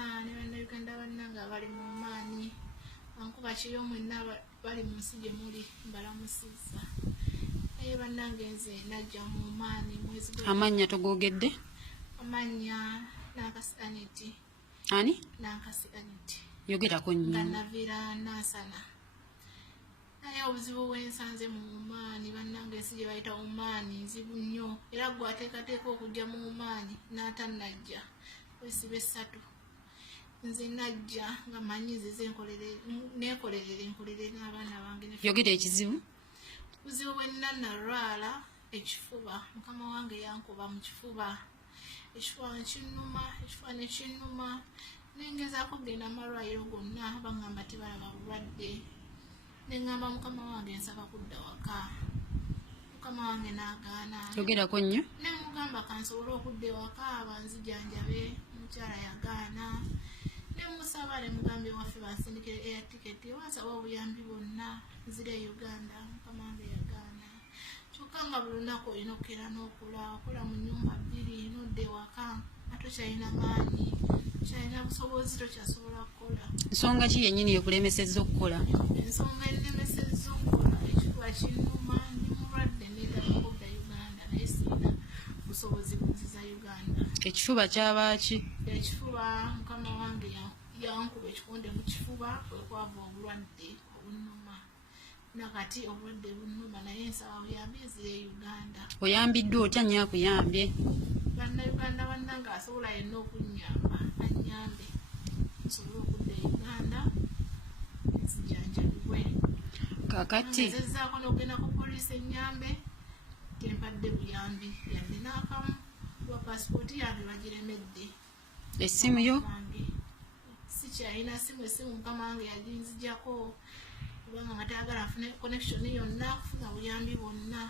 ne bannayuganda bannanga bali mu maanyi ankuba kiri mwenna bali mu nsi gye muli mbalamusizza naye bannange nze najja mu maanyi mwezi amannya togoogedde amannya Nankasi Aneti ani Nankasi Aneti yogerako nnyo nga naviira Nansana naye obuzibu bwensanze mu maanyi bannange ensi gye bayita mu maanyi nzibu nnyo era gwe ateekateeka okujja mu maanyi n'atannajja wesiba essatu nze najja nga manyi nzize neekolerere n'abaana bange yogera ekizibu buzibu bwe nnalwala ekifuba mukama wange yankuba mu kifuba ekifuba ne kinnuma nengezaako kugenda amalwaliro gonna baŋŋamba tebalaba bulwadde neŋŋamba mukama wange nsaba kudda waka mukama wange n'agaana yogerako nnyo nemugamba kansobole okudda ewaka banzijanjabe omukyala yagaana nemusaba nemugambye waffe bansindikire air ticket wansaba obuyambi bwonna nzire e Uganda mukama wange yagaana kyokka nga buli lunaku olina okukeera n'okola mu nnyumba bbiri nodda ewaka nga tokyalina maanyi kyalina busobozi tokyasobola kukola nsonga ki yennyini yekulemesezza okukola ensonga ennemesezza okukola ekifuba kinnuma ndi mulwadde neetabako dda Uganda naye sirina busobozi bunziza Uganda ekifuba kyabaki ekifuba mukama wange yankuba ekikonde mu kifuba kwekwava obulwadde obunnuma nakati obulwadde bunnuma naye nsaba buyambi nzire e Uganda oyambiddwa otya nnyo akuyambye bannayuganda bannanga asobola yenna okunnyamba annyambe nsobole okudda e Uganda nzijanjabibwe kakati ngezezaako n'okugenda ku poliisi ennyambe tempadde buyambi yadde n'akamu lwa paasipooti yange bagiremedde essimu yo sikyalina esimu mukama wange yaginzijjako kubanga nga tayagala nfune connection yonna kufuna buyambi bwonna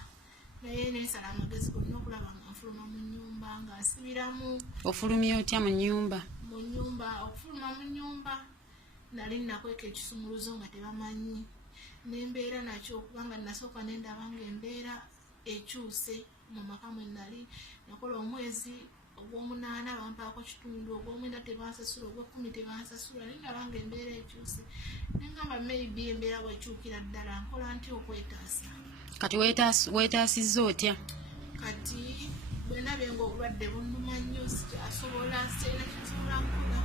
naye nensala amagezi gonna okulaba nga nfuluma mu nnyumba nga nsibiramu ofulumya otya mu nnyumba okufuluma mu nnyumba nali nakweka ekisumuluzo nga tebamanyi nembeera nakyo kubanga nasooka nendaba nga embeera ekyuse mu maka mwe nali nakola omwezi ogw'omunaana bampaako kitundu ogw'omwenda tebansasula ogw'ekkumi tebansasula naye nabanga embeera ekyuse nengamba maybe embeera bwekyukira ddala nkola ntya okwetaasa kati weetaasizza otya kati bwenabye nga obulwadde bunnuma nnyo sikyasobola sirina kyasobola nkola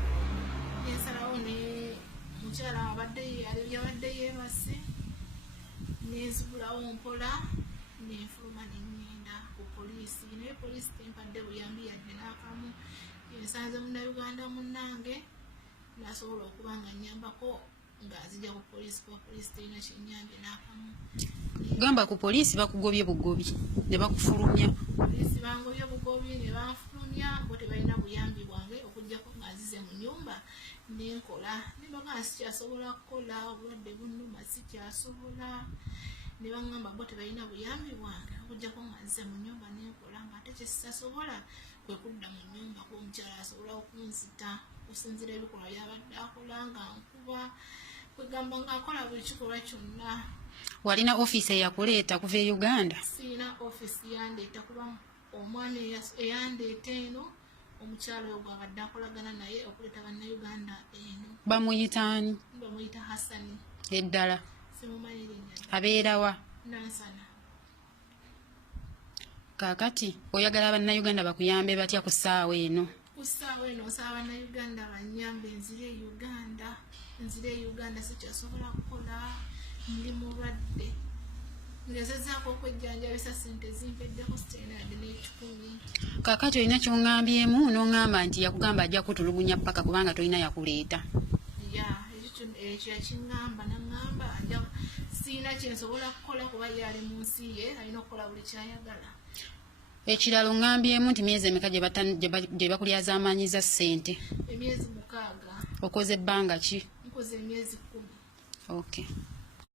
nensalawo ne mukyala yabadde yeebase nenzibulawo mpola nenfuluma neŋŋenda ku poliisi naye poliisi tempadde buyambi yadde n'akamu ensanze munnayuganda munnange nasobola okuba nga nnyambako ng'azijja ku poliisi kuba poliisi terina kyennyambye n'akamu gamba ku poliisi bakugobye bugobi ne bakufulumya poliisi bangobye bugobi ne banfulumya bo tebalina buyambi bwange okugjako ng'azize mu nnyumba nenkola nebagaa sikyasobola kukola obulwadde bunnuma sikyasobola ne baŋŋamba bo tebalina buyambi bwange okugjako ng'azize mu nnyumba nenkola ng'ate kyesisasobola kwe kudda mu nnyumba kwomukyala asobola okunzita okusinzira ebikolwa byabadde akola nga nkuba kwegamba ng'akola buli kikolwa kyonna walina ofiisi eyakuleeta kuva e Uganda siina ofiisi yandeeta kuba omwami eyandeeta eno omukyalo oyo gwabadde akolagana naye okuleeta bannayuganda eno bamuyitaani bamuyita Hassani eddala simumanyi linnya abeerawa Nansana kaakati oyagala bannayuganda bakuyambe batya ku ssaawa eno ku ssaawa eno nsaba bannayuganda bannyambe nzire e Uganda sikyasobola kukola ndi mulwadde ngezezaako okwejjanjabisa sente zimpeddeko siterina yadde n'ekikumi kaakati olina kyoŋŋambyemu n'oŋŋamba nti yakugamba ajja kutulugunya ppaka kubanga tolina yakuleeta ekyo yakiŋŋamba naŋŋamba siina kyensobola kukola kuba yali mu nsi ye alina okukola buli kyayagala ekirala oŋŋambyemu nti myezi emeka gye bakulyazaamaanyiza ssente emyezi 6 okoze ebbanga ki nkoze emyezi 10 okay